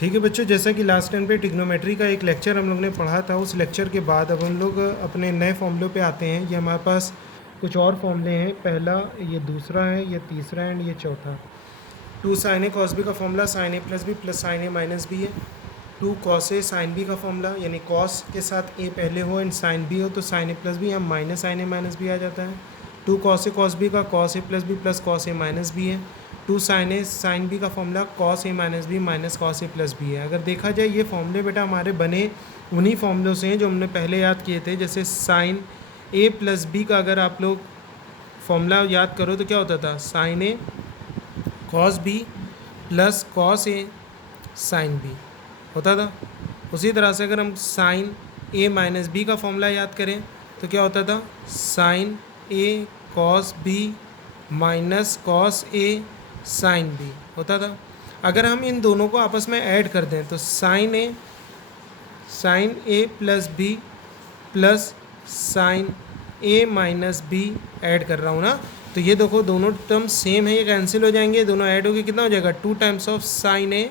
ठीक है बच्चों, जैसा कि लास्ट टाइम पे ट्रिग्नोमेट्री का एक लेक्चर हम लोग ने पढ़ा था, उस लेक्चर के बाद अब हम लोग अपने नए फॉर्मूलों पे आते हैं। ये हमारे पास कुछ और फॉर्मूले हैं, पहला, ये दूसरा है, ये तीसरा एंड ये चौथा। 2 साइन ए कॉस बी का formula sine a plus B plus sign A minus B है। 2 कॉस ए साइन बी का फॉर्मूला, यानी कॉस के साथ ए पहले हो एंड साइन बी हो तो साइन ए प्लस बी या माइनस साइन ए माइनस बी आ जाता है। 2 कॉस ए कॉस बी का cos a plus B plus cos a minus B है। 2 साइन ए साइन बी का formula cos a minus b minus cos a plus B है। अगर देखा जाए ये फॉर्मूले बेटा हमारे बने उन्हीं फॉर्मूलों से हैं जो हमने पहले याद किए थे। जैसे साइन ए प्लस बी का अगर आप लोग फॉर्मूला याद करो तो क्या होता था, sign a cos B plus cos A sine B होता था। उसी तरह से अगर हम साइन ए माइनस बी का फॉर्मूला याद करें तो क्या होता था, sign a cos B minus cos A sine B होता था। अगर हम इन दोनों को आपस में ऐड कर दें तो sign a plus B plus sign A minus B Ed कर रहा हूँ ना, तो ये देखो दोनों टर्म सेम है, ये कैंसिल हो जाएंगे, दोनों ऐड होकर कितना हो जाएगा, 2 times of sine a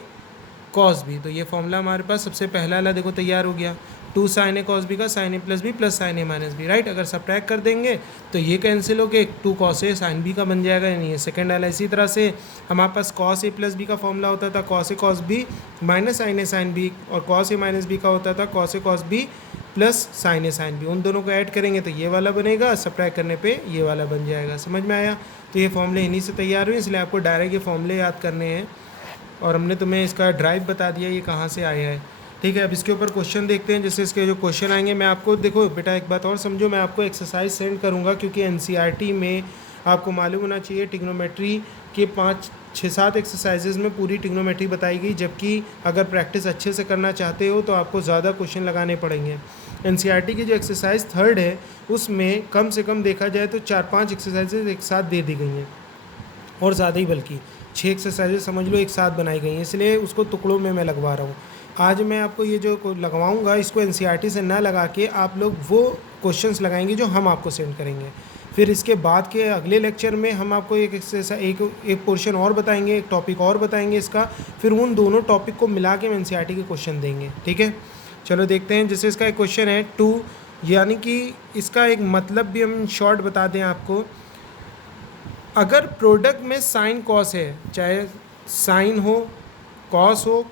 cos b. तो ये फॉर्मूला हमारे पास सबसे पहला वाला देखो तैयार हो गया, 2 साइन ए कॉस बी का sign a plus B plus sign A minus B, right. अगर सब्ट्रैक्ट कर देंगे तो ये कैंसिल हो के 2 कॉस ए साइन बी का बन जाएगा, यानी ये सेकंड वाला। इसी तरह से हमारे पास कॉस ए प्लस बी का फॉर्मूला होता था cos A cos B minus sign a sine B, और कॉस ए माइनस बी का होता था cos A cos B plus sign a sine B. उन दोनों को ऐड करेंगे तो ये वाला बनेगा, सब्ट्रैक्ट करने पे ये वाला बन जाएगा। समझ में आया? तो ये फॉर्मूले इन्हीं से तैयार हुए, इसलिए आपको डायरेक्ट ये फॉर्मूले याद करने हैं और हमने तुम्हें इसका ड्राइव बता दिया ये कहाँ से आया है। ठीक है, अब इसके ऊपर क्वेश्चन देखते हैं। जैसे इसके जो क्वेश्चन आएंगे, मैं आपको देखो बेटा एक बात और समझो, मैं आपको एक्सरसाइज सेंड करूँगा क्योंकि एनसीईआरटी में आपको मालूम होना चाहिए ट्रिग्नोमेट्री के 5-6-7 एक्सरसाइजेज में पूरी ट्रिग्नोमेट्री बताई गई, जबकि अगर प्रैक्टिस अच्छे से करना चाहते हो तो आपको ज़्यादा क्वेश्चन लगाने पड़ेंगे। एनसीईआरटी की जो एक्सरसाइज 3 है उसमें कम से कम देखा जाए तो 4-5 एक्सरसाइजेज एक साथ दे दी गई हैं, और ज़्यादा ही, बल्कि 6 एक्सरसाइजेज समझ लो एक साथ बनाई गई हैं, इसलिए उसको टुकड़ों में मैं लगवा रहा हूँ। आज मैं आपको ये जो लगवाऊंगा इसको एनसीईआरटी से ना लगा के आप लोग वो क्वेश्चंस लगाएंगे जो हम आपको सेंड करेंगे। फिर इसके बाद के अगले लेक्चर में हम आपको एक पोर्शन और बताएंगे, एक टॉपिक और बताएंगे इसका, फिर उन दोनों टॉपिक को मिला के हम एनसीईआरटी के क्वेश्चन देंगे। ठीक है, चलो देखते हैं। जैसे इसका एक क्वेश्चन है 2, यानी कि इसका एक मतलब भी हम शॉर्ट बता दें आपको। अगर प्रोडक्ट में साइन कॉस है, चाहे साइन हो कॉस हो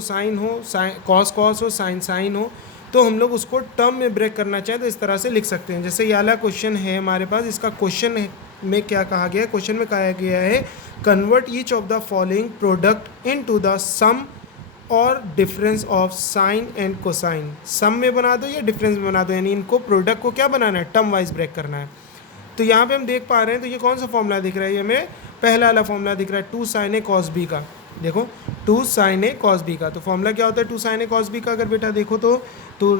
साइन हो, कॉस हो साइन हो, तो हम लोग उसको टर्म में ब्रेक करना चाहें तो इस तरह से लिख सकते हैं। जैसे ये वाला क्वेश्चन है हमारे पास, इसका क्वेश्चन में क्या कहा गया है, क्वेश्चन में कहा गया है convert each of the following product into the sum और difference of sine and cosine. Sum में बना दो या डिफरेंस में बना दो, यानी इनको प्रोडक्ट को क्या बनाना है, टर्म वाइज ब्रेक करना है। तो यहाँ पे हम देख पा रहे हैं, तो ये कौन सा फॉर्मूला दिख रहा है, ये हमें पहला वाला फॉर्मूला दिख रहा है 2 साइन ए कॉस बी का। देखो 2 साइन ए कॉस बी का, तो फॉर्मूला क्या होता है 2 साइन ए कॉस बी का, अगर बेटा देखो तो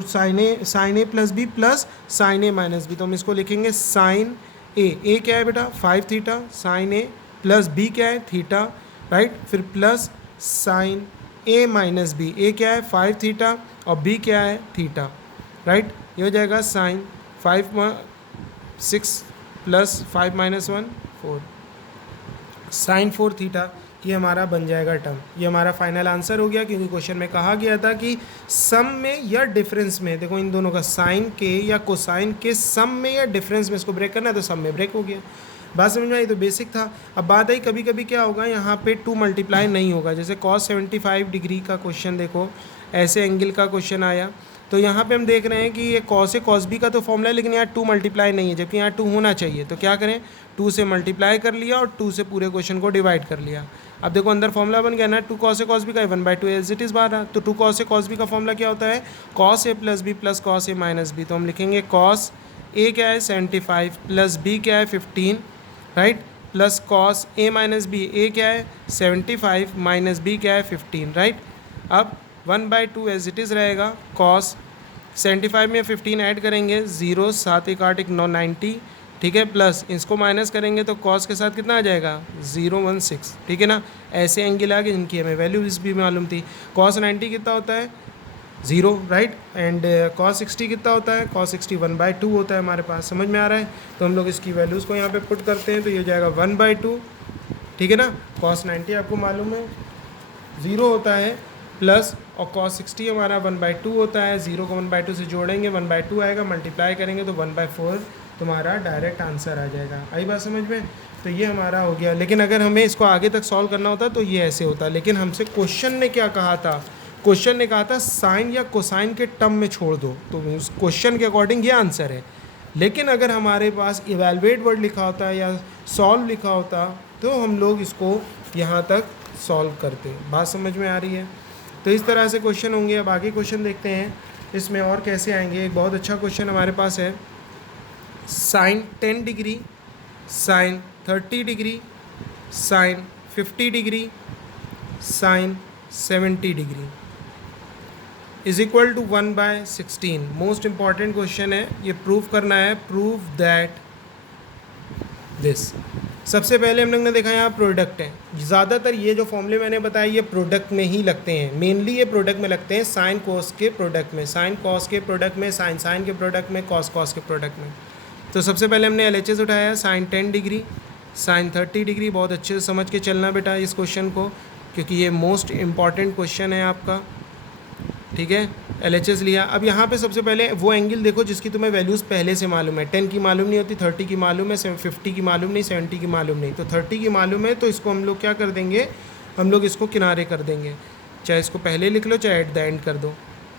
sign a plus B plus sign A minus B. तो हम इसको लिखेंगे साइन ए क्या है बेटा 5 theta, sign a plus B क्या है थीटा, राइट। फिर प्लस साइन ए माइनस बी, ए क्या है 5 थीटा और बी क्या है थीटा, राइट। ये हो जाएगा sine 6 plus 5 minus 1 4, sine 4 theta, ये हमारा बन जाएगा टर्म। ये हमारा फाइनल आंसर हो गया, क्योंकि क्वेश्चन में कहा गया था कि सम में या डिफरेंस में, देखो इन दोनों का साइन के या कोसाइन के सम में या डिफरेंस में इसको ब्रेक करना है, तो सम में ब्रेक हो गया। बात समझ में आई? तो बेसिक था। अब बात आई कभी कभी क्या होगा, यहाँ पे 2 मल्टीप्लाई नहीं होगा। जैसे cos 75 डिग्री का क्वेश्चन देखो, ऐसे एंगल का क्वेश्चन आया, तो यहाँ पे हम देख रहे हैं कि ये cos ए cos b का तो फॉर्मूला है, लेकिन यहाँ 2 मल्टीप्लाई नहीं है, जबकि यहाँ 2 होना चाहिए। तो क्या करें, 2 से मल्टीप्लाई कर लिया और 2 से पूरे क्वेश्चन को डिवाइड कर लिया। अब देखो अंदर फॉर्मूला बन गया ना, 2 cos ए cos b का 1/2 एज इट इज़ बाहर रहा। तो 2 cos ए cos b का फॉर्मूला क्या होता है, cos ए प्लस बी प्लस cos ए माइनस बी। तो हम लिखेंगे cos ए क्या है 75 प्लस बी क्या है 15, right, plus cos a minus B, ए क्या है 75 माइनस बी क्या है 15, राइट। अब 1/2 एज इट इज़ रहेगा, कॉस 75 में 15 ऐड करेंगे 0, 7 1 8 1 9 90, ठीक है, प्लस इसको माइनस करेंगे तो कॉस के साथ कितना आ जाएगा 016, ठीक है ना। ऐसे एंगल आ गए जिनकी हमें वैल्यूज भी मालूम थी। कॉस 90 कितना होता है 0, राइट, एंड कॉस 60 कितना होता है, कॉस 60 1/2 होता है हमारे पास। समझ में आ रहा है? तो हम लोग इसकी वैल्यूज़ को यहाँ पे पुट करते हैं, तो ये हो जाएगा 1/2, ठीक है ना। कॉस 90 आपको मालूम है 0 होता है, प्लस और cos 60 हमारा 1/2 होता है, 0 को 1/2 से जोड़ेंगे 1/2 आएगा, मल्टीप्लाई करेंगे तो 1/4 तुम्हारा डायरेक्ट आंसर आ जाएगा। आई बात समझ में? तो ये हमारा हो गया। लेकिन अगर हमें इसको आगे तक सॉल्व करना होता तो ये ऐसे होता, लेकिन हमसे क्वेश्चन ने क्या कहा था, क्वेश्चन ने कहा था साइन या कोसाइन के टर्म में छोड़ दो, तो उस क्वेश्चन के अकॉर्डिंग ये आंसर है। लेकिन अगर हमारे पास इवैल्यूएट वर्ड लिखा होता है या सॉल्व लिखा होता तो हम लोग इसको यहाँ तक सॉल्व करते। बात समझ में आ रही है? तो इस तरह से क्वेश्चन होंगे। अब आगे क्वेश्चन देखते हैं इसमें और कैसे आएंगे। एक बहुत अच्छा क्वेश्चन हमारे पास है, sine 10 degree, sine 30 degree, sine 50 degree, sine 70 degree is equal to 1/16। Most important question है, ये प्रूव करना है। Prove that this. सबसे पहले हम लोग ने देखा यहाँ प्रोडक्ट है। ज़्यादातर ये जो फॉर्मूले मैंने बताया ये प्रोडक्ट में ही लगते हैं, मेनली ये प्रोडक्ट में लगते हैं, साइन कोस के प्रोडक्ट में, साइन कॉस के प्रोडक्ट में, साइन साइन के प्रोडक्ट में, कॉस कॉस के प्रोडक्ट में। तो सबसे पहले हमने LHS उठाया, साइन 10 डिग्री, साइन 30 डिग्री। बहुत अच्छे से समझ के चलना बेटा इस क्वेश्चन को, क्योंकि ये मोस्ट इम्पॉर्टेंट क्वेश्चन है आपका। ठीक है, LHS लिया। अब यहाँ पे सबसे पहले वो एंगल देखो जिसकी तुम्हें वैल्यूज़ पहले से मालूम है। 10 की मालूम नहीं होती, 30 की मालूम है, 50 की मालूम नहीं, 70 की मालूम नहीं। तो 30 की मालूम है तो इसको हम लोग क्या कर देंगे, हम लोग इसको किनारे कर देंगे। चाहे इसको पहले लिख लो चाहे एट द एंड कर दो।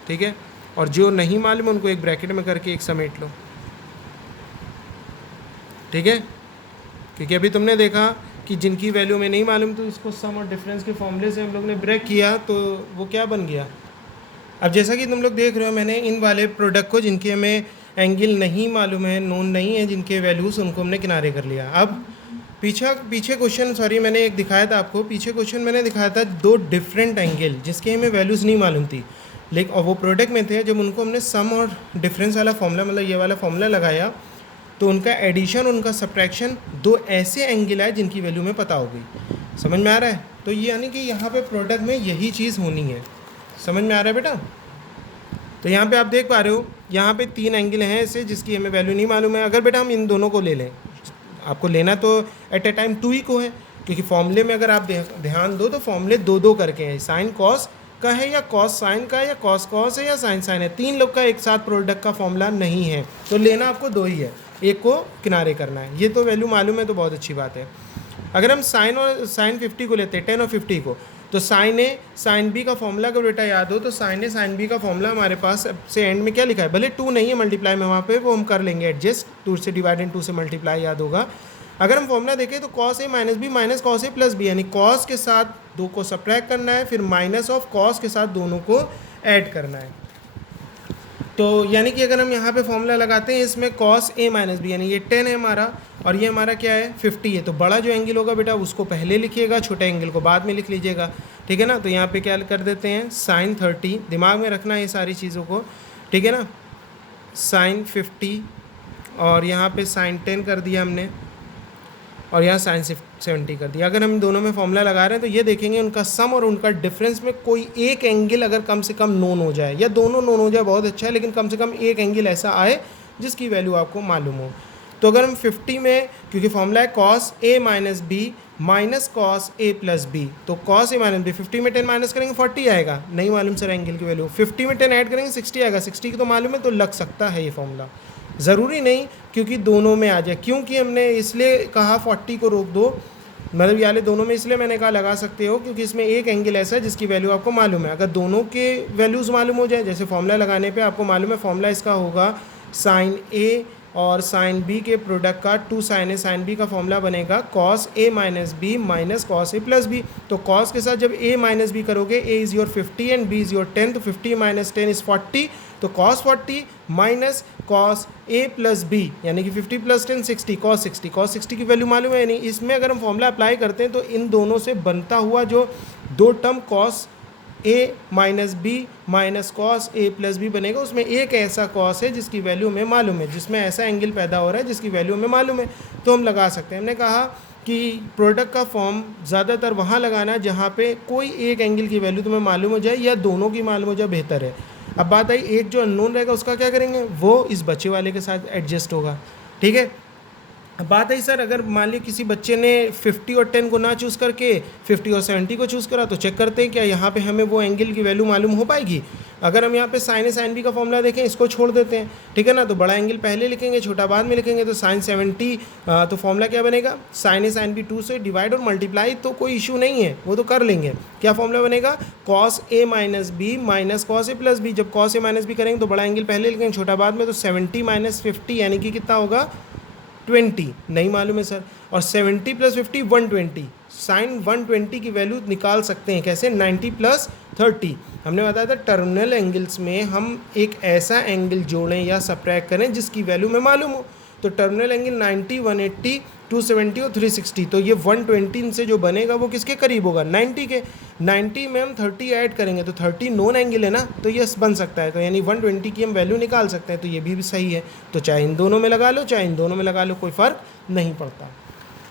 ठीक है, और जो नहीं मालूम उनको एक ब्रैकेट में करके एक समेट लो। ठीक है, क्योंकि अभी तुमने देखा कि जिनकी वैल्यू में नहीं मालूम तो उसको सम और डिफरेंस के फॉर्मूले से हम लोग ने ब्रेक किया तो वो क्या बन गया। अब जैसा कि तुम लोग देख रहे हो, मैंने इन वाले प्रोडक्ट को जिनके हमें एंगल नहीं मालूम है, नोन नहीं है, जिनके वैल्यूज़, उनको हमने किनारे कर लिया। अब पीछे क्वेश्चन, सॉरी मैंने एक दिखाया था आपको, पीछे क्वेश्चन मैंने दिखाया था 2 डिफरेंट एंगल जिसके हमें वैल्यूज़ नहीं मालूम थी, लेकिन और वो प्रोडक्ट में थे। जब उनको हमने सम और डिफरेंस वाला फॉर्मूला, मतलब ये वाला फॉर्मूला लगाया तो उनका एडिशन, उनका सब्ट्रैक्शन 2 ऐसे एंगल है जिनकी वैल्यू में पता हो गई। समझ में आ रहा है? तो ये यानी कि यहाँ पे प्रोडक्ट में यही चीज़ होनी है। समझ में आ रहा है बेटा? तो यहाँ पे आप देख पा रहे हो, यहाँ पे 3 एंगल हैं ऐसे जिसकी हमें वैल्यू नहीं मालूम है। अगर बेटा हम इन दोनों को ले लें, आपको लेना तो एट ए टाइम 2 ही को है, क्योंकि फॉर्मूले में अगर आप ध्यान दो तो फॉर्मूले 2 करके हैं। साइन कॉस का है या कॉस साइन का है या कॉस कॉस है या साइन साइन है। 3 लोग का एक साथ प्रोडक्ट का फॉर्मूला नहीं है, तो लेना आपको 2 ही है, एक को किनारे करना है। ये तो वैल्यू मालूम है तो बहुत अच्छी बात है। अगर हम साइन 50 को लेते हैं, 10 और 50 को, तो साइन ए साइन बी का फॉर्मूला अगर बेटा याद हो तो साइन ए साइन बी का फॉर्मूला हमारे पास से एंड में क्या लिखा है, भले 2 नहीं है मल्टीप्लाई में, वहाँ पे वो हम कर लेंगे एडजस्ट, 2 से डिवाइड एंड 2 से मल्टीप्लाई याद होगा। अगर हम फॉर्मूला देखें तो cos a minus b minus cos a plus b, यानी कॉस के साथ 2 को सब्ट्रैक्ट करना है, फिर माइनस ऑफ कॉस के साथ दोनों को ऐड करना है। तो यानी कि अगर हम यहाँ पे फॉर्मूला लगाते हैं इसमें कॉस ए माइनस बी, यानी ये 10 है हमारा और ये हमारा क्या है 50 है, तो बड़ा जो एंगल होगा बेटा उसको पहले लिखिएगा, छोटे एंगल को बाद में लिख लीजिएगा। ठीक है ना? तो यहाँ पे क्या कर देते हैं, साइन 30, दिमाग में रखना है ये सारी चीज़ों को। ठीक है ना? साइन 50 और यहाँ पे साइन 10 कर दिया हमने और यहाँ साइन 70 कर दिया। अगर हम दोनों में फॉर्मूला लगा रहे हैं तो ये देखेंगे उनका सम और उनका डिफरेंस में कोई एक एंगल अगर कम से कम नोन हो जाए, या दोनों नोन हो जाए बहुत अच्छा है, लेकिन कम से कम एक एंगल ऐसा आए जिसकी वैल्यू आपको मालूम हो। तो अगर हम 50 में, क्योंकि फॉर्मूला है cos a minus b minus cos a plus b, तो कॉस ए माइनस बी 50 में 10 माइनस करेंगे 40 आएगा, नहीं मालूम सर एंगल की वैल्यू, 50 में 10 ऐड करेंगे 60 आएगा, 60 की तो मालूम है तो लग सकता है ये फॉर्मूला, ज़रूरी नहीं क्योंकि दोनों में आ जाए। क्योंकि हमने इसलिए कहा 40 को रोक दो, मतलब याले दोनों में इसलिए मैंने कहा लगा सकते हो क्योंकि इसमें एक एंगल ऐसा है जिसकी वैल्यू आपको मालूम है। अगर दोनों के वैल्यूज़ मालूम हो जाए, जैसे फॉर्मूला लगाने पे आपको मालूम है फॉर्मूला इसका होगा साइन ए और साइन बी के प्रोडक्ट का 2 साइन ए साइन बी का फॉर्मूला बनेगा cos a minus b minus cos a plus b. तो कॉस के साथ जब ए माइनस बी करोगे, a is your 50 and b is your 10, तो 50 माइनस 10 इज़ 40, तो cos 40 minus cos a plus b, यानी कि 50 प्लस 10 60, कॉस 60, कॉस 60 की वैल्यू मालूम है नहीं। इसमें अगर हम फॉर्मूला अप्लाई करते हैं तो इन दोनों से बनता हुआ जो 2 term cos a minus b minus cos a plus B बनेगा, उसमें एक ऐसा कॉस है जिसकी वैल्यू हमें मालूम है, जिसमें ऐसा एंगल पैदा हो रहा है जिसकी वैल्यू हमें मालूम है, तो हम लगा सकते हैं। हमने कहा कि प्रोडक्ट का फॉर्म ज़्यादातर वहाँ लगाना जहाँ पे कोई एक एंगल की वैल्यू तुम्हें मालूम हो जाए या दोनों की मालूम हो जाए, बेहतर है। अब बात आई एक जो अननोन रहेगा उसका क्या करेंगे, वो इस बचे वाले के साथ एडजस्ट होगा। ठीक है, अब बात है सर, अगर मान लीजिए किसी बच्चे ने 50 और 10 को ना चूज़ करके 50 और 70 को चूज़ करा, तो चेक करते हैं क्या यहाँ पे हमें वो एंगल की वैल्यू मालूम हो पाएगी। अगर हम यहाँ पे साइन ए साइन बी का फॉर्मूला देखें, इसको छोड़ देते हैं, ठीक है ना, तो बड़ा एंगल पहले लिखेंगे, छोटा बाद में लिखेंगे। तो साइन 70, तो फॉर्मूला क्या बनेगा, साइन ए साइन बी 2 से डिवाइड और मल्टीप्लाई, तो कोई इशू नहीं है, वो तो कर लेंगे। क्या फॉर्मूला बनेगा, cos a minus b minus cos a plus B. जब कॉस ए माइनस बी करेंगे तो बड़ा एंगल पहले लिखेंगे, छोटा बाद में, तो 70 माइनस 50 यानी कि कितना होगा 20, नहीं मालूम है सर। और 70 प्लस 50 120, साइन 120 की वैल्यू निकाल सकते हैं कैसे, 90 प्लस 30। हमने बताया था टर्मिनल एंगल्स में हम एक ऐसा एंगल जोड़ें या सब्ट्रैक्ट करें जिसकी वैल्यू में मालूम हो। तो टर्मिनल एंगल 90, 180, 270 और 360, तो ये 120 से जो बनेगा वो किसके करीब होगा, 90 के। 90 में हम 30 ऐड करेंगे तो 30 नॉन एंगल है ना, तो ये बन सकता है। तो यानी 120 की हम वैल्यू निकाल सकते हैं, तो ये भी सही है। तो चाहे इन दोनों में लगा लो, चाहे इन दोनों में लगा लो, कोई फ़र्क नहीं पड़ता।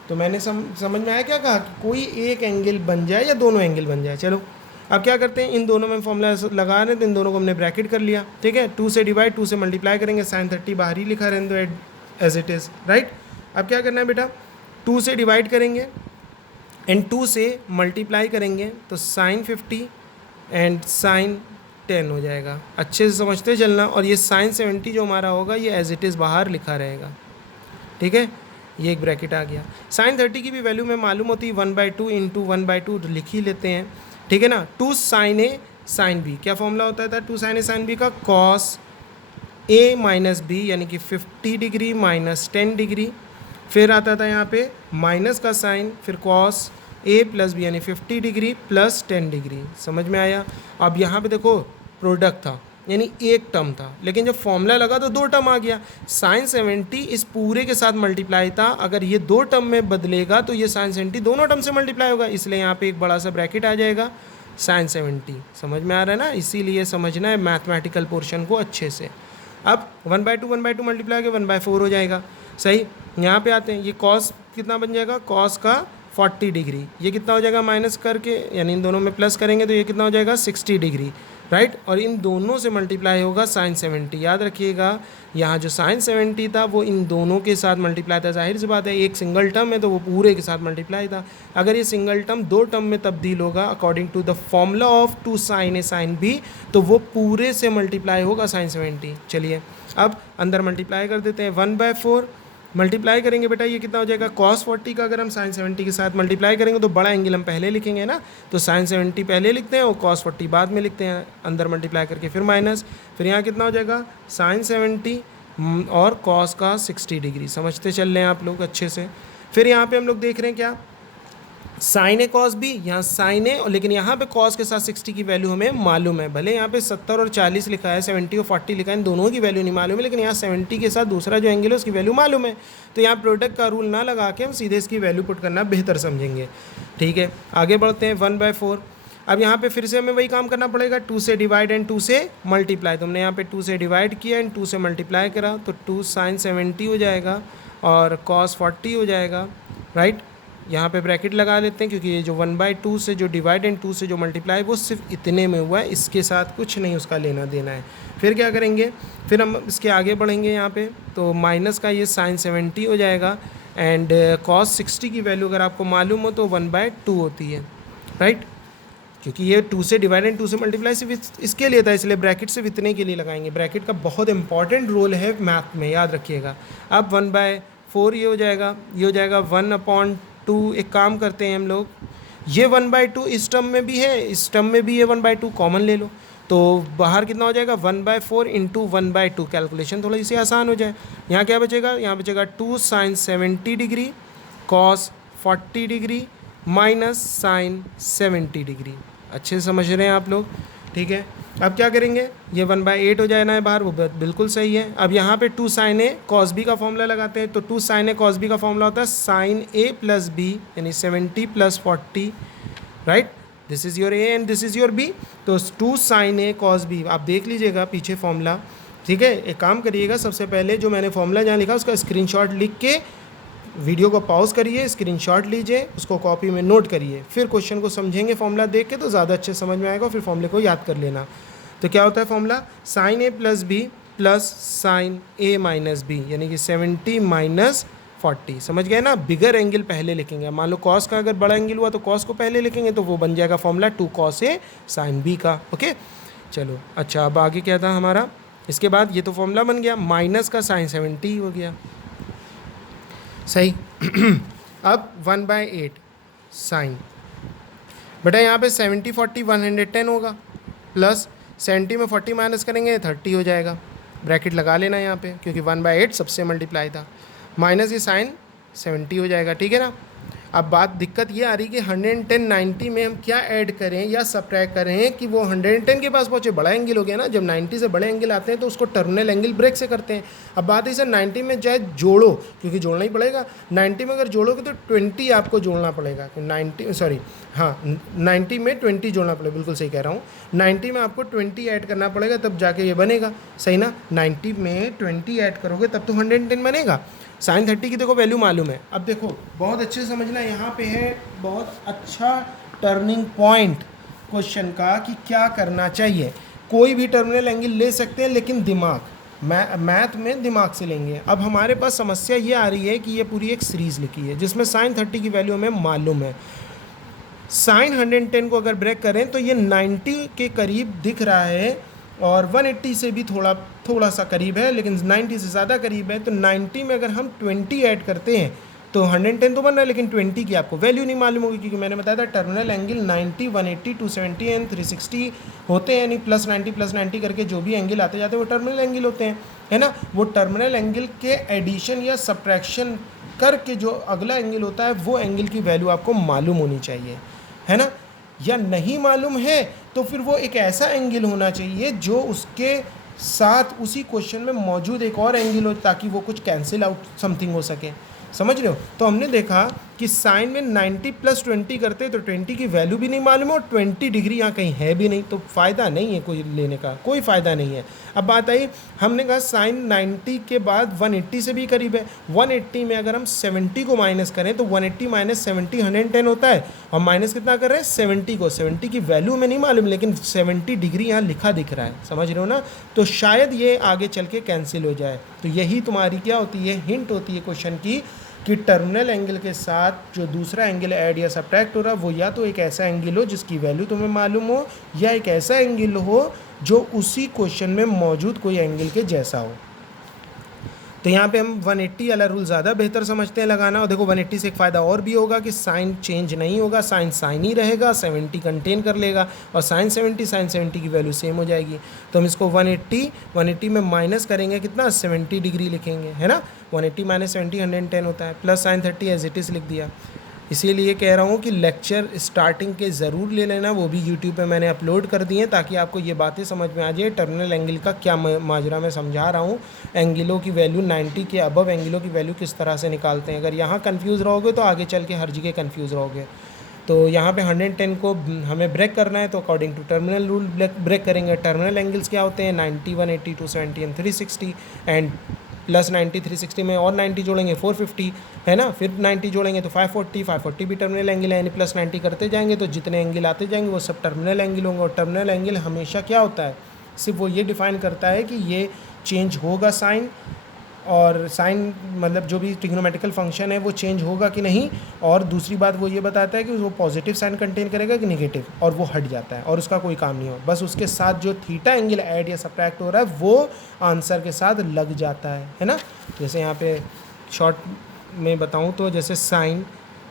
तो मैंने समझ में आया क्या कहा, कोई एक एंगल बन जाए या दोनों एंगल बन जाए। चलो अब क्या करते हैं, इन दोनों में फॉर्मूला लगा रहे हैं, तो इन दोनों को हमने ब्रैकेट कर लिया, ठीक है। 2 से डिवाइड, 2 से मल्टीप्लाई करेंगे, साइन 30 बाहर ही लिखा रहने दो एज इट इज़, राइट। अब क्या करना है बेटा, 2 से डिवाइड करेंगे एंड 2 से मल्टीप्लाई करेंगे, तो साइन 50 एंड साइन 10 हो जाएगा। अच्छे से समझते चलना। और ये साइन 70 जो हमारा होगा ये एज इट इज़ बाहर लिखा रहेगा, ठीक है। ये एक ब्रैकेट आ गया। साइन 30 की भी वैल्यू में मालूम होती है 1/2 इंटू 1/2, लिख ही लेते हैं, ठीक है ना। 2 साइन ए साइन बी, क्या फॉर्मूला होता था 2 साइन ए साइन बी का, कॉस ए माइनस बी यानी कि 50 डिग्री माइनस 10 डिग्री, फिर आता था यहाँ पे माइनस का साइन, फिर कॉस ए प्लस बी यानी 50 डिग्री प्लस 10 डिग्री। समझ में आया। अब यहाँ पे देखो प्रोडक्ट था यानी एक टर्म था, लेकिन जब फॉर्मूला लगा तो 2 टर्म आ गया। साइन 70 इस पूरे के साथ मल्टीप्लाई था, अगर ये 2 टर्म में बदलेगा तो ये साइन 70 दोनों टर्म से मल्टीप्लाई होगा, इसलिए यहाँ पे एक बड़ा सा ब्रैकेट आ जाएगा साइन 70। समझ में आ रहा है ना, इसीलिए समझना है मैथमेटिकल पोर्शन को अच्छे से। अब 1/2 मल्टीप्लाई के 1/4 हो जाएगा, सही। यहाँ पे आते हैं, ये कॉस कितना बन जाएगा, कॉस का 40 डिग्री, ये कितना हो जाएगा माइनस करके, यानी इन दोनों में प्लस करेंगे तो ये कितना हो जाएगा 60 डिग्री, राइट। और इन दोनों से मल्टीप्लाई होगा साइन 70। याद रखिएगा यहाँ जो साइन 70 था वो इन दोनों के साथ मल्टीप्लाई था। जाहिर सी बात है एक सिंगल टर्म है तो वो पूरे के साथ मल्टीप्लाई था। अगर ये सिंगल टर्म 2 टर्म में तब्दील होगा according to the formula of 2 sine a sine b, तो वो पूरे से मल्टीप्लाई होगा साइन 70। चलिए अब अंदर मल्टीप्लाई कर देते हैं, 1/4 मल्टीप्लाई करेंगे बेटा, ये कितना हो जाएगा कॉस 40 का अगर हम साइन 70 के साथ मल्टीप्लाई करेंगे तो बड़ा एंगल हम पहले लिखेंगे ना, तो साइन 70 पहले लिखते हैं और कॉस 40 बाद में लिखते हैं, अंदर मल्टीप्लाई करके फिर माइनस, फिर यहाँ कितना हो जाएगा साइन 70 और कॉस का 60 डिग्री। समझते चल रहे हैं आप लोग अच्छे से। फिर यहाँ पे हम लोग देख रहे हैं क्या, साइन ए कॉस बी, यहाँ साइन ए, लेकिन यहाँ पे कॉस के साथ 60 की वैल्यू हमें मालूम है। भले यहाँ पे 70 और 40 लिखा है, 70 और 40 लिखा है, इन दोनों की वैल्यू नहीं मालूम है, लेकिन यहाँ 70 के साथ दूसरा जो एंगल है उसकी वैल्यू मालूम है। तो यहाँ प्रोडक्ट का रूल ना लगा के हम सीधे इसकी वैल्यू पुट करना बेहतर समझेंगे, ठीक है। आगे बढ़ते हैं 1/4। अब यहाँ पे फिर से हमें वही काम करना पड़ेगा, 2 से डिवाइड एंड 2 से मल्टीप्लाई। तो हमने यहाँ पे 2 से डिवाइड किया एंड 2 से मल्टीप्लाई करा, तो 2 साइन 70 हो जाएगा और कॉस 40 हो जाएगा, राइट। यहाँ पे ब्रैकेट लगा लेते हैं क्योंकि ये जो 1/2 से जो डिवाइड एंड 2 से जो मल्टीप्लाई वो सिर्फ इतने में हुआ है, इसके साथ कुछ नहीं उसका लेना देना है। फिर क्या करेंगे, फिर हम इसके आगे बढ़ेंगे यहाँ पे, तो माइनस का ये साइन 70 हो जाएगा एंड कॉस 60 की वैल्यू अगर आपको मालूम हो तो 1/2 होती है, राइट। क्योंकि ये 2 से डिवाइड एंड 2 से मल्टीप्लाई सिर्फ इसके लिए था, इसलिए ब्रैकेट सिर्फ इतने के लिए लगाएंगे। ब्रैकेट का बहुत इंपॉर्टेंट रोल है मैथ में, याद रखिएगा। अब 1/4 ये हो जाएगा, ये हो जाएगा 1/2। एक काम करते हैं हम लोग, ये 1/2 इस टर्म में भी है, इस टर्म में भी ये 1/2 कॉमन ले लो, तो बाहर कितना हो जाएगा 1/4 इंटू 1/2। कैलकुलेशन थोड़ी सी आसान हो जाए। यहाँ क्या बचेगा, यहाँ बचेगा 2 sine 70 degree cos 40 degree minus sine 70 degree. अच्छे से समझ रहे हैं आप लोग, ठीक है। अब क्या करेंगे, ये 1/8 हो जाए ना है बाहर, वो बिल्कुल सही है। अब यहाँ पे 2 साइन ए कॉस बी का फॉर्मूला लगाते हैं, तो 2 साइन ए कॉस बी का फॉर्मूला होता है साइन ए प्लस बी यानी 70 plus 40, right. This is your a and this is your b. तो 2 साइन ए कॉस बी आप देख लीजिएगा पीछे फॉर्मूला, ठीक है। एक काम करिएगा, सबसे पहले जो मैंने फॉर्मूला जहाँ लिखा उसका स्क्रीनशॉट लिख के वीडियो को पॉज करिए, स्क्रीनशॉट लीजिए, उसको कॉपी में नोट करिए, फिर क्वेश्चन को समझेंगे फॉर्मूला देख के तो ज़्यादा अच्छे समझ में आएगा, फिर फॉर्मूले को याद कर लेना। तो क्या होता है formula, sign a plus B plus sign A minus B यानी कि 70 माइनस 40, समझ गए ना। बिगर एंगल पहले लिखेंगे। मान लो कॉस का अगर बड़ा एंगल हुआ तो कॉस को पहले लिखेंगे, तो वो बन जाएगा formula 2 cos A sin B का। ओके चलो, अच्छा अब आगे क्या था हमारा, इसके बाद ये तो फॉर्मूला बन गया, माइनस का साइन 70 हो गया, सही। अब 1/8 साइन, बेटा यहाँ पे 70 40 110 होगा, प्लस 70 में 40 माइनस करेंगे 30 हो जाएगा, ब्रैकेट लगा लेना यहाँ पे क्योंकि 1/8 सबसे मल्टीप्लाई था, माइनस ये साइन 70 हो जाएगा, ठीक है ना। अब बात दिक्कत ये आ रही कि 110 90 में हम क्या ऐड करें या सब्ट्रैक्ट करें कि वो 110 के पास पहुँचे, बड़ा एंगल हो गया ना। जब 90 से बड़े एंगल आते हैं तो उसको टर्मिनल एंगल ब्रेक से करते हैं। अब बात है सर 90 में चाहे जोड़ो, क्योंकि जोड़ना ही पड़ेगा, 90 में अगर जोड़ोगे तो 20 आपको जोड़ना पड़ेगा, 90 में 20 जोड़ना पड़ेगा, बिल्कुल सही कह रहा हूँ, 90 में आपको 20 ऐड करना पड़ेगा तब जाके ये बनेगा, सही ना। 90 में 20 ऐड करोगे तब तो 110 बनेगा। साइन 30 की देखो वैल्यू मालूम है। अब देखो बहुत अच्छे से समझना, यहाँ पे है बहुत अच्छा टर्निंग पॉइंट क्वेश्चन का कि क्या करना चाहिए। कोई भी टर्मिनल एंगल ले सकते हैं लेकिन दिमाग, मैथ में दिमाग से लेंगे। अब हमारे पास समस्या ये आ रही है कि ये पूरी एक सीरीज़ लिखी है जिसमें साइन 30 की वैल्यू हमें मालूम है। साइन 110 को अगर ब्रेक करें तो ये 90 के करीब दिख रहा है और 180 से भी थोड़ा सा करीब है, लेकिन 90 से ज़्यादा करीब है। तो 90 में अगर हम 20 ऐड करते हैं तो 110 तो बन रहा है, लेकिन 20 की आपको वैल्यू नहीं मालूम होगी, क्योंकि मैंने बताया था टर्मिनल एंगल 90 180 270 एंड 360 होते हैं, यानी प्लस 90 करके जो भी एंगल आते जाते हैं वो टर्मिनल एंगल होते हैं, है ना। वो टर्मिनल एंगल के एडिशन या सब्ट्रैक्शन करके जो अगला एंगल होता है वो एंगल की वैल्यू आपको मालूम होनी चाहिए, है ना। या नहीं मालूम है तो फिर वो एक ऐसा एंगल होना चाहिए जो उसके साथ उसी क्वेश्चन में मौजूद एक और एंगल हो, ताकि वो कुछ कैंसिल आउट समथिंग हो सके, समझ रहे हो। तो हमने देखा कि साइन में 90 + 20 करते तो 20 की वैल्यू भी नहीं मालूम है और 20 डिग्री यहाँ कहीं है भी नहीं, तो फ़ायदा नहीं है कोई लेने का, कोई फ़ायदा नहीं है। अब बात आई, हमने कहा साइन 90 के बाद 180 से भी करीब है, 180 में अगर हम 70 को माइनस करें तो 180 - 70 110 होता है, और माइनस कितना कर रहे हैं 70 को, 70 की वैल्यू में नहीं मालूम लेकिन 70 डिग्री यहाँ लिखा दिख रहा है, समझ रहे हो ना। तो शायद ये आगे चल के कैंसिल हो जाए। तो यही तुम्हारी क्या होती है, हिंट होती है क्वेश्चन की, कि टर्मिनल एंगल के साथ जो दूसरा एंगल ऐड या सब्ट्रैक्ट हो रहा है वो या तो एक ऐसा एंगल हो जिसकी वैल्यू तुम्हें मालूम हो, या एक ऐसा एंगल हो जो उसी क्वेश्चन में मौजूद कोई एंगल के जैसा हो। तो यहाँ पे हम 180 वाला रूल ज़्यादा बेहतर समझते हैं लगाना। और देखो 180 से एक फ़ायदा और भी होगा कि साइन चेंज नहीं होगा, साइन साइन ही रहेगा, 70 कंटेन कर लेगा, और साइन 70 की वैल्यू सेम हो जाएगी। तो हम इसको 180 में माइनस करेंगे कितना, 70 डिग्री लिखेंगे, है ना। 180 - 70 110 होता है, plus sine 30 as it is लिख दिया। इसीलिए कह रहा हूँ कि लेक्चर स्टार्टिंग के ज़रूर ले लेना, वो भी यूट्यूब पे मैंने अपलोड कर दिए ताकि आपको ये बातें समझ में आ जाए। टर्मिनल एंगल का क्या माजरा मैं समझा रहा हूँ, एंगलों की वैल्यू 90 के अबव एंगलों की वैल्यू किस तरह से निकालते हैं। अगर यहाँ कन्फ्यूज़ रहोगे तो आगे चल के हर जगह कन्फ्यूज़ रहोगे। तो यहाँ पे 110 को हमें ब्रेक करना है तो according to terminal rule break करेंगे। टर्मिनल एंगल्स क्या होते हैं, 90 180 270 एंड 360, एंड प्लस 90 360 में और 90 जोड़ेंगे 450, है ना। फिर 90 जोड़ेंगे तो 540 भी टर्मिनल एंगल है, यानी प्लस 90 करते जाएंगे तो जितने एंगल आते जाएंगे वो सब टर्मिनल एंगल होंगे। और टर्मिनल एंगल हमेशा क्या होता है, सिर्फ वो ये डिफाइन करता है कि ये चेंज होगा साइन, और साइन मतलब जो भी ट्रिग्नोमेट्रिकल फंक्शन है वो चेंज होगा कि नहीं। और दूसरी बात वो ये बताता है कि वो पॉजिटिव साइन कंटेन करेगा कि नेगेटिव, और वो हट जाता है और उसका कोई काम नहीं हो, बस उसके साथ जो थीटा एंगल ऐड या सब्ट्रैक्ट हो रहा है वो आंसर के साथ लग जाता है ना। जैसे यहाँ पे शॉर्ट में बताऊँ तो जैसे साइन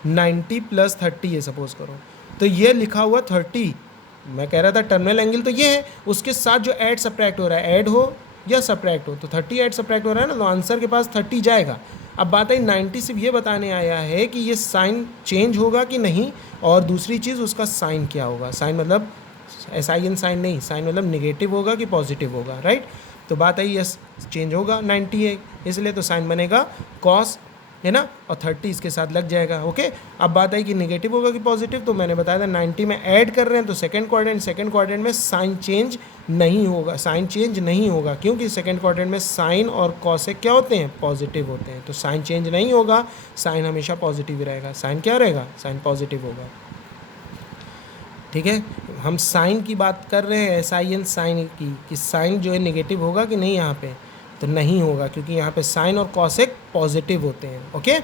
90 + 30 है सपोज़ करो, तो ये लिखा हुआ 30, मैं कह रहा था टर्मिनल एंगल तो ये है, उसके साथ जो ऐड सब्ट्रैक्ट हो रहा है, ऐड हो या सब्ट्रैक्ट हो, तो 30 ऐड सब्ट्रैक्ट हो रहा है ना, तो आंसर के पास 30 जाएगा। अब बात है 90 सिर्फ ये बताने आया है कि ये साइन चेंज होगा कि नहीं, और दूसरी चीज़ उसका साइन क्या होगा। साइन मतलब SIN साइन नहीं, साइन मतलब नेगेटिव होगा कि पॉजिटिव होगा, राइट। तो बात है यस चेंज होगा, 90 है इसलिए तो साइन बनेगा कॉस, है ना, और 30 इसके साथ लग जाएगा। ओके, अब बात आई कि नेगेटिव होगा कि पॉजिटिव, तो मैंने बताया था 90 में ऐड कर रहे हैं तो सेकंड क्वाड्रेंट में साइन चेंज नहीं होगा, क्योंकि सेकंड क्वाड्रेंट में साइन और कॉसेक क्या होते हैं, पॉजिटिव होते हैं, तो साइन चेंज नहीं होगा, साइन हमेशा पॉजिटिव ही रहेगा। साइन क्या रहेगा, साइन पॉजिटिव होगा, ठीक है। हम साइन की बात कर रहे हैं, SIN साइन की, कि साइन जो है नेगेटिव होगा कि नहीं यहाँ पे, तो नहीं होगा, क्योंकि यहाँ पे साइन और कॉसेक पॉजिटिव होते हैं। ओके,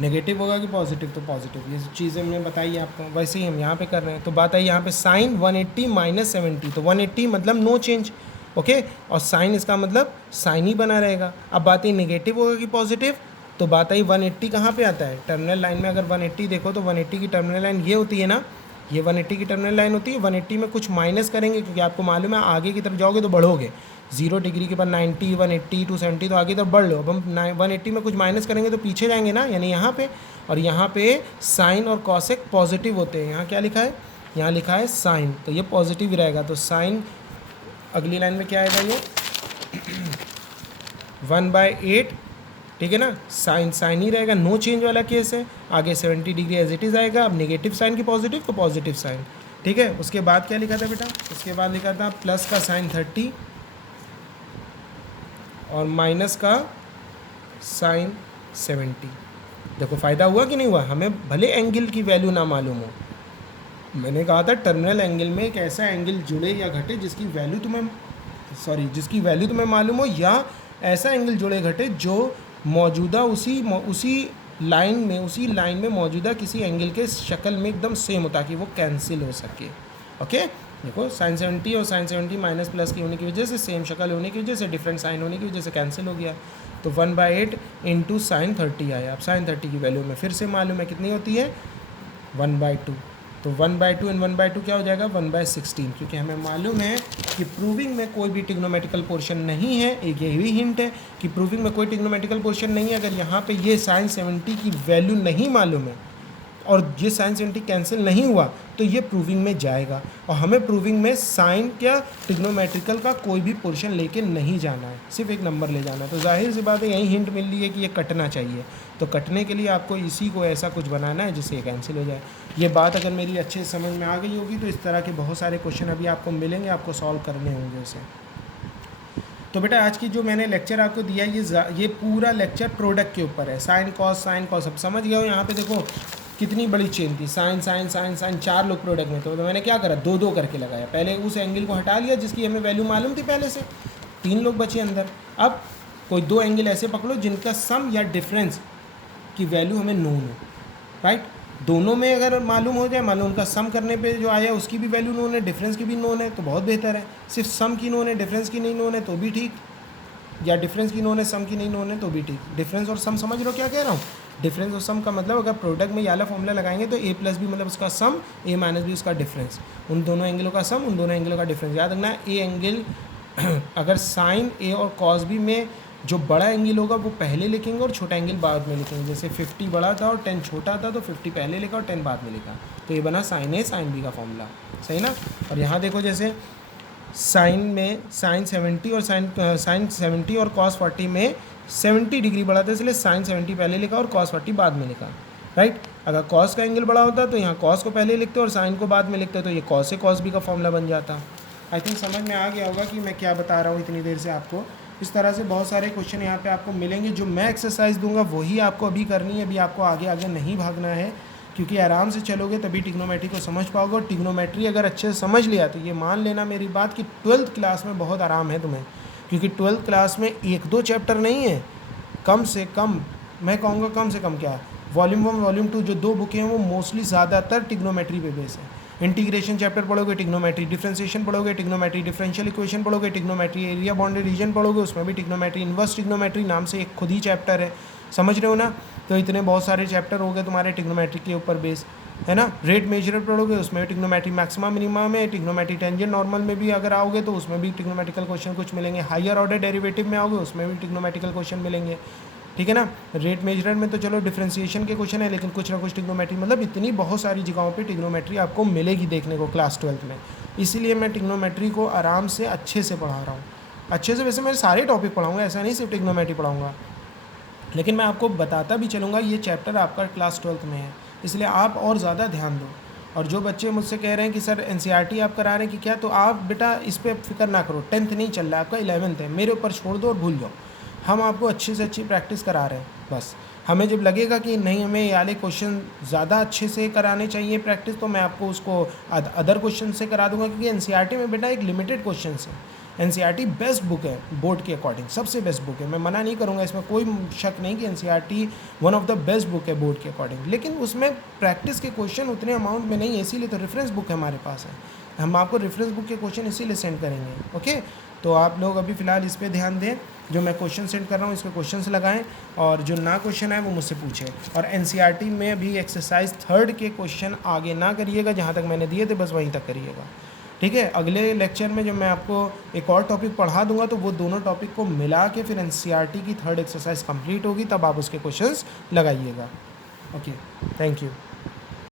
नेगेटिव होगा कि पॉजिटिव, तो पॉजिटिव। ये चीज़ें हमने बताई आपको, वैसे ही हम यहाँ पे कर रहे हैं। तो बात आई यहाँ पे साइन 180 माइनस 70, तो 180 मतलब नो चेंज। ओके, और साइन इसका मतलब साइन ही बना रहेगा। अब बात आई नेगेटिव होगा कि पॉजिटिव, तो बात आई 180 कहाँ पे आता है, टर्मिनल लाइन में। अगर 180 देखो तो 180 की टर्मिनल लाइन ये होती है ना, ये 180 की टर्मिनल लाइन होती है। 180 में कुछ माइनस करेंगे, क्योंकि आपको मालूम है आगे की तरफ जाओगे तो बढ़ोगे। 0 डिग्री के बाद 90, 180, 270, तो आगे तरफ बढ़ लो। अब हम 180 में कुछ माइनस करेंगे तो पीछे जाएंगे ना, यानी यहाँ पे। और यहाँ पे साइन और कॉसेक पॉजिटिव होते हैं। यहाँ क्या लिखा है, यहाँ लिखा है साइन, तो ये पॉजिटिव ही रहेगा। तो साइन, अगली लाइन में क्या आएगा ये 1/8, ठीक है ना। साइन साइन ही रहेगा, नो चेंज वाला केस है। आगे 70 डिग्री एज इट इज़ आएगा। अब नेगेटिव साइन की पॉजिटिव, तो पॉजिटिव साइन, ठीक है। उसके बाद क्या लिखा था बेटा, उसके बाद लिखा था प्लस का साइन 30 और माइनस का साइन 70। देखो फ़ायदा हुआ कि नहीं हुआ, हमें भले एंगल की वैल्यू ना मालूम हो। मैंने कहा था टर्मिनल एंगल में एक ऐसा एंगल जुड़े या घटे जिसकी वैल्यू तुम्हें मालूम हो, या ऐसा एंगल जुड़े घटे जो मौजूदा उसी लाइन में मौजूदा किसी एंगल के शक्ल में एकदम सेम हो, ताकि वो कैंसिल हो सके। ओके, देखो साइन 70 और साइन 70 माइनस प्लस की होने की वजह से, सेम शक्ल होने की वजह से, डिफरेंट साइन होने की वजह से कैंसिल हो गया। तो 1/8 इंटू साइन 30 आया। अब साइन 30 की वैल्यू में फिर से मालूम है कितनी होती है, 1/2। तो 1/2 एंड 1/2 क्या हो जाएगा, 1/16, क्योंकि हमें मालूम है कि प्रूविंग में कोई भी टिग्नोमेट्रिकल पोर्शन नहीं है। एक ये भी हिंट है कि प्रूविंग में कोई टिग्नोमेट्रिकल पोर्शन नहीं है। अगर यहाँ पे ये साइन 70 की वैल्यू नहीं मालूम है और ये साइन 70 कैंसिल नहीं हुआ, तो ये प्रूविंग में जाएगा। और हमें प्रूविंग में साइन क्या टिग्नोमेट्रिकल का कोई भी पोर्शन लेके नहीं जाना है, सिर्फ एक नंबर ले जाना है। तो जाहिर सी बात है यही हिंट मिल रही है कि ये कटना चाहिए। तो कटने के लिए आपको इसी को ऐसा कुछ बनाना है जिससे ये कैंसिल हो जाए। ये बात अगर मेरी अच्छे से समझ में आ गई होगी तो इस तरह के बहुत सारे क्वेश्चन अभी आपको मिलेंगे, आपको सॉल्व करने होंगे उसे। तो बेटा आज की जो मैंने लेक्चर आपको दिया है, ये पूरा लेक्चर प्रोडक्ट के ऊपर है। साइन कॉस अब समझ गए हो। यहाँ पे देखो कितनी बड़ी चेन थी, साइन साइन साइन साइन, 4 लोग प्रोडक्ट में। तो मैंने क्या करा, 2-2 करके लगाया। पहले उस एंगल को हटा लिया जिसकी हमें वैल्यू मालूम थी पहले से, 3 लोग बचे अंदर। अब कोई 2 एंगल ऐसे पकड़ो जिनका सम या डिफरेंस की वैल्यू हमें नोन हो, राइट। दोनों में अगर मालूम हो जाए, मान लो उनका सम करने पे जो आया उसकी भी वैल्यू नोन है, डिफरेंस की भी नोन है, तो बहुत बेहतर है। सिर्फ सम की नोन है, डिफरेंस की नहीं नोन है तो भी ठीक, या डिफरेंस की नोन है, सम की नहीं नोन है तो भी ठीक। डिफरेंस और सम समझ लो क्या कह रहा हूँ। डिफरेंस और सम का मतलब अगर प्रोडक्ट में ये वाला फॉर्मूला लगाएंगे तो a प्लस बी मतलब उसका सम, a माइनस बी उसका डिफरेंस, उन दोनों एंगलों का सम, उन दोनों एंगलों का डिफरेंस। याद रखना ए एंगल अगर साइन ए और कॉस बी में जो बड़ा एंगल होगा वो पहले लिखेंगे और छोटा एंगल बाद में लिखेंगे। जैसे 50 बड़ा था और 10 छोटा था तो 50 पहले लिखा और 10 बाद में लिखा, तो ये बना साइन ए साइन बी का फॉर्मूला, सही ना। और यहाँ देखो जैसे साइन में साइन 70 और साइन 70 और कॉस 40 में 70 डिग्री बढ़ा था, इसलिए साइन 70 पहले लिखा और कॉस 40 बाद में लिखा, राइट। अगर कॉस का एंगल बड़ा होता तो यहाँ कॉस को पहले लिखते और साइन को बाद में लिखते, तो ये कॉस से कॉस बी का फॉर्मूला बन जाता। आई थिंक समझ में आ गया होगा कि मैं क्या बता रहा हूँ इतनी देर से आपको। इस तरह से बहुत सारे क्वेश्चन यहाँ पे आपको मिलेंगे। जो मैं एक्सरसाइज दूंगा वही आपको अभी करनी है, अभी आपको आगे आगे नहीं भागना है, क्योंकि आराम से चलोगे तभी टिग्नोमेट्री को समझ पाओगे। और टिग्नोमेट्री अगर अच्छे से समझ लिया तो ये मान लेना मेरी बात कि 12th क्लास में बहुत आराम है तुम्हें, क्योंकि 12th क्लास में 1-2 चैप्टर नहीं है, कम से कम मैं कहूँगा कम से कम क्या, वॉल्यूम 1 वॉल्यूम 2 जो 2 बुकें हैं वो मोस्टली ज़्यादातर टिग्नोमेट्री पे बेस है। इंटीग्रेशन चैप्टर पढ़ोगे टिग्नोमेट्री, डिफरेंशिएशन पढ़ोगे टिग्नोमेट्री, डिफरेंशियल इक्वेशन पढ़ोगे टिग्नोमेट्री, एरिया बाउंडेड रीजन पढ़ोगे उसमें भी टिग्नोमेट्री, इन्वर्स टिग्नोमेट्री नाम से एक खुद ही चैप्टर है, समझ रहे हो ना। तो इतने बहुत सारे चैप्टर हो गए तुम्हारे टिग्नोमेट्री के ऊपर बेस, है ना। रेट मेजर पढ़ोगे उसमें भी टिग्नोमेट्री मैक्सिमम मिनिमम है, टिग्नोमेट्री टेंजेंट नॉर्मल में भी अगर आओगे तो उसमें भी टिग्नोमेट्रिकल क्वेश्चन कुछ मिलेंगे। हायर ऑर्डर डेरिवेटिव में आओगे उसमें भी टिग्नोमेट्रिकल क्वेश्चन मिलेंगे, ठीक है ना। रेट मेजर में तो चलो डिफरेंशिएशन के क्वेश्चन है, लेकिन कुछ ना कुछ टिग्नोमेट्री, मतलब इतनी बहुत सारी जगहों पे टिग्नोमेट्री आपको मिलेगी देखने को क्लास 12th में। इसीलिए मैं टिग्नोमेट्री को आराम से अच्छे से पढ़ा रहा हूँ, अच्छे से। वैसे मैं सारे टॉपिक पढ़ाऊँगा, ऐसा नहीं सिर्फ टिग्नोमेट्री पढ़ाऊँगा, लेकिन मैं आपको बताता भी चलूँगा ये चैप्टर आपका क्लास 12th में है, इसलिए आप और ज़्यादा ध्यान दो। और जो बच्चे मुझसे कह रहे हैं कि सर NCERT आप करा रहे हैं कि क्या, तो आप बेटा इस पर फिक्र ना करो। 10th नहीं चल रहा है आपका, 11th है, मेरे ऊपर छोड़ दो और भूल जाओ। हम आपको अच्छी से अच्छी प्रैक्टिस करा रहे हैं। बस हमें जब लगेगा कि नहीं हमें ये वाले क्वेश्चन ज़्यादा अच्छे से कराने चाहिए प्रैक्टिस, तो मैं आपको उसको अदर क्वेश्चन से करा दूंगा, क्योंकि NCERT में बेटा एक लिमिटेड क्वेश्चन है। एनसीईआरटी बेस्ट बुक है बोर्ड के अकॉर्डिंग, सबसे बेस्ट बुक है, मैं मना नहीं करूँगा, इसमें कोई शक नहीं कि NCERT one of the best book है बोर्ड के अकॉर्डिंग, लेकिन उसमें प्रैक्टिस के क्वेश्चन उतने अमाउंट में नहीं है, इसीलिए तो रेफरेंस बुक हमारे पास है, हम आपको रेफरेंस बुक के क्वेश्चन इसीलिए सेंड करेंगे। ओके, तो आप लोग अभी फ़िलहाल इस पर ध्यान दें, जो मैं क्वेश्चन सेंड कर रहा हूँ इसके क्वेश्चंस लगाएं, और जो ना क्वेश्चन है वो मुझसे पूछें। और एनसीईआरटी में भी एक्सरसाइज 3 के क्वेश्चन आगे ना करिएगा, जहाँ तक मैंने दिए थे बस वहीं तक करिएगा, ठीक है। अगले लेक्चर में जब मैं आपको एक और टॉपिक पढ़ा दूंगा तो वो दोनों टॉपिक को मिला के फिर एनसीईआरटी की 3rd एक्सरसाइज कंप्लीट होगी, तब आप उसके क्वेश्चंस लगाइएगा। Okay, thank you.